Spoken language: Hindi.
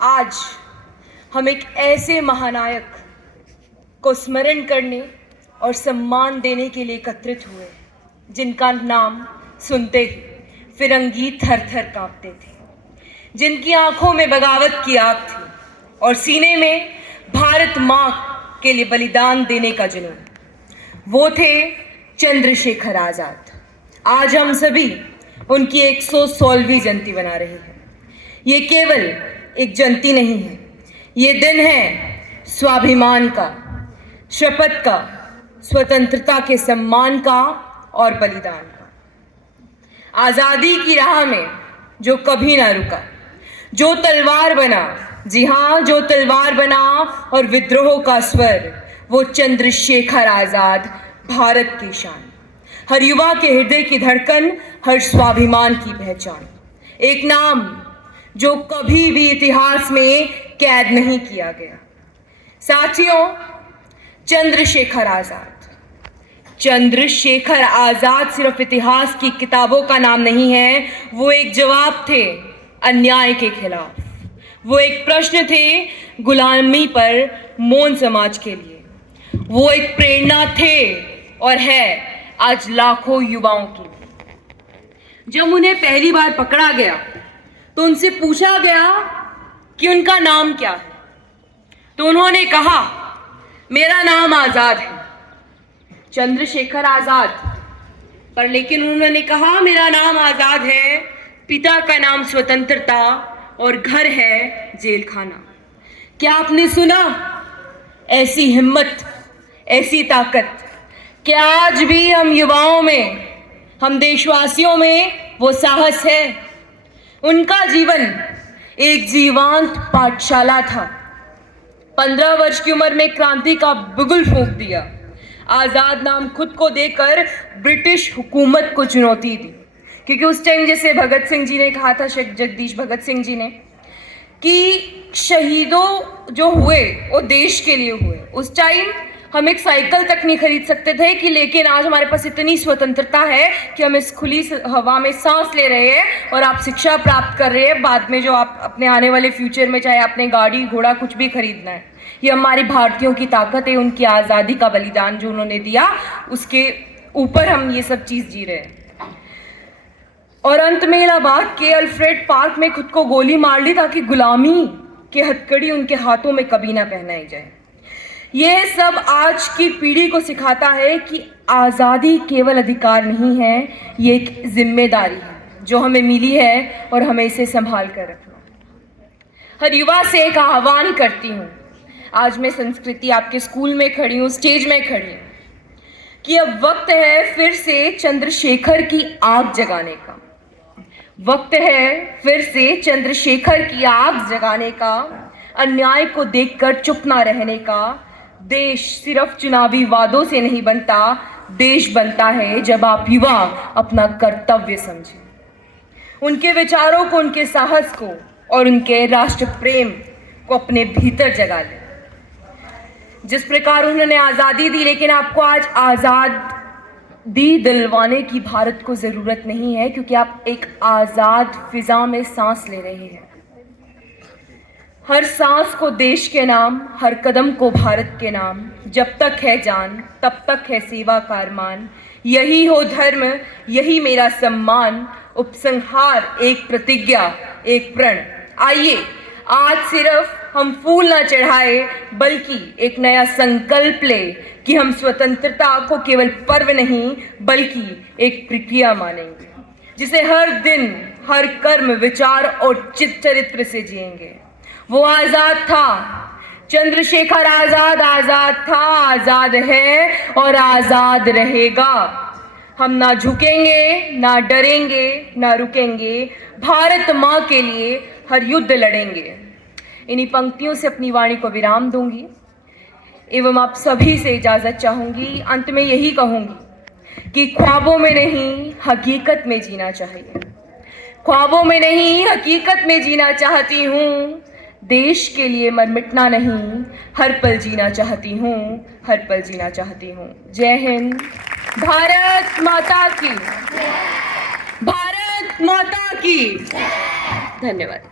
आज हम एक ऐसे महानायक को स्मरण करने और सम्मान देने के लिए एकत्रित हुए जिनका नाम सुनते ही फिरंगी थर थर कांपते थे, जिनकी आंखों में बगावत की आग थी और सीने में भारत मां के लिए बलिदान देने का जुनून। वो थे चंद्रशेखर आजाद। आज हम सभी उनकी 116वीं जयंती मना रहे हैं। ये केवल एक जयंती नहीं है, ये दिन है स्वाभिमान का, शपथ का, स्वतंत्रता के सम्मान का और बलिदान का। आजादी की राह में जो कभी ना रुका, जो तलवार बना, जी हाँ, जो तलवार बना और विद्रोह का स्वर, वो चंद्रशेखर आजाद, भारत की शान, हर युवा के हृदय की धड़कन, हर स्वाभिमान की पहचान। एक नाम जो कभी भी इतिहास में कैद नहीं किया गया। साथियों, चंद्रशेखर आजाद। चंद्रशेखर आजाद सिर्फ इतिहास की किताबों का नाम नहीं है, वो एक जवाब थे अन्याय के खिलाफ। वो एक प्रश्न थे गुलामी पर मौन समाज के लिए। वो एक प्रेरणा थे और है आज लाखों युवाओं के लिए। जब उन्हें पहली बार पकड़ा गया तो उनसे पूछा गया कि उनका नाम क्या है, तो उन्होंने कहा, मेरा नाम आजाद है, चंद्रशेखर आजाद। पर लेकिन उन्होंने कहा, मेरा नाम आजाद है, पिता का नाम स्वतंत्रता और घर है जेल खाना। क्या आपने सुना ऐसी हिम्मत, ऐसी ताकत? क्या आज भी हम युवाओं में, हम देशवासियों में वो साहस है? उनका जीवन एक जीवंत पाठशाला था। 15 वर्ष की उम्र में क्रांति का बिगुल फूंक दिया। आजाद नाम खुद को देकर ब्रिटिश हुकूमत को चुनौती दी, क्योंकि उस टाइम जैसे भगत सिंह जी ने कहा था, जगदीश भगत सिंह जी ने, कि शहीदों जो हुए वो देश के लिए हुए। उस टाइम हम एक साइकिल तक नहीं खरीद सकते थे कि, लेकिन आज हमारे पास इतनी स्वतंत्रता है कि हम इस खुली हवा में सांस ले रहे हैं और आप शिक्षा प्राप्त कर रहे हैं। बाद में जो आप अपने आने वाले फ्यूचर में चाहे आपने गाड़ी घोड़ा कुछ भी खरीदना है, ये हमारी भारतीयों की ताकत है, उनकी आज़ादी का बलिदान जो उन्होंने दिया, उसके ऊपर हम ये सब चीज़ जी रहे हैं। और अंत में इलाहाबाद के अल्फ्रेड पार्क में खुद को गोली मार ली ताकि गुलामी की हथकड़ी उनके हाथों में कभी ना पहनाई जाए। यह सब आज की पीढ़ी को सिखाता है कि आज़ादी केवल अधिकार नहीं है, ये एक जिम्मेदारी है जो हमें मिली है और हमें इसे संभाल कर रखना। हर युवा से एक आह्वान करती हूँ, आज मैं संस्कृति आपके स्कूल में खड़ी हूँ, स्टेज में खड़ी हूँ, कि अब वक्त है फिर से चंद्रशेखर की आग जगाने का। वक्त है फिर से चंद्रशेखर की आग जगाने का, अन्याय को देखकर चुप ना रहने का। देश सिर्फ चुनावी वादों से नहीं बनता, देश बनता है जब आप युवा अपना कर्तव्य समझें, उनके विचारों को, उनके साहस को और उनके राष्ट्र प्रेम को अपने भीतर जगा लें। जिस प्रकार उन्होंने आज़ादी दी, लेकिन आपको आज आज़ादी दिलवाने की भारत को ज़रूरत नहीं है, क्योंकि आप एक आज़ाद फिजा में सांस ले रहे हैं। हर सांस को देश के नाम, हर कदम को भारत के नाम। जब तक है जान तब तक है सेवा का अरमान। यही हो धर्म, यही मेरा सम्मान। उपसंहार एक प्रतिज्ञा, एक प्रण। आइए आज सिर्फ हम फूल ना चढ़ाए, बल्कि एक नया संकल्प ले कि हम स्वतंत्रता को केवल पर्व नहीं बल्कि एक प्रक्रिया मानेंगे, जिसे हर दिन, हर कर्म, विचार और चरित्र से जिएंगे। वो आजाद था, चंद्रशेखर आजाद आजाद था, आजाद है और आजाद रहेगा। हम ना झुकेंगे, ना डरेंगे, ना रुकेंगे। भारत माँ के लिए हर युद्ध लड़ेंगे। इन्हीं पंक्तियों से अपनी वाणी को विराम दूंगी एवं आप सभी से इजाजत चाहूंगी। अंत में यही कहूंगी कि ख्वाबों में नहीं, हकीकत में जीना चाहिए। ख्वाबों में नहीं, हकीकत में जीना चाहती हूँ। देश के लिए मर मिटना नहीं, हर पल जीना चाहती हूँ, हर पल जीना चाहती हूँ। जय हिंद। भारत माता की, भारत माता की। धन्यवाद।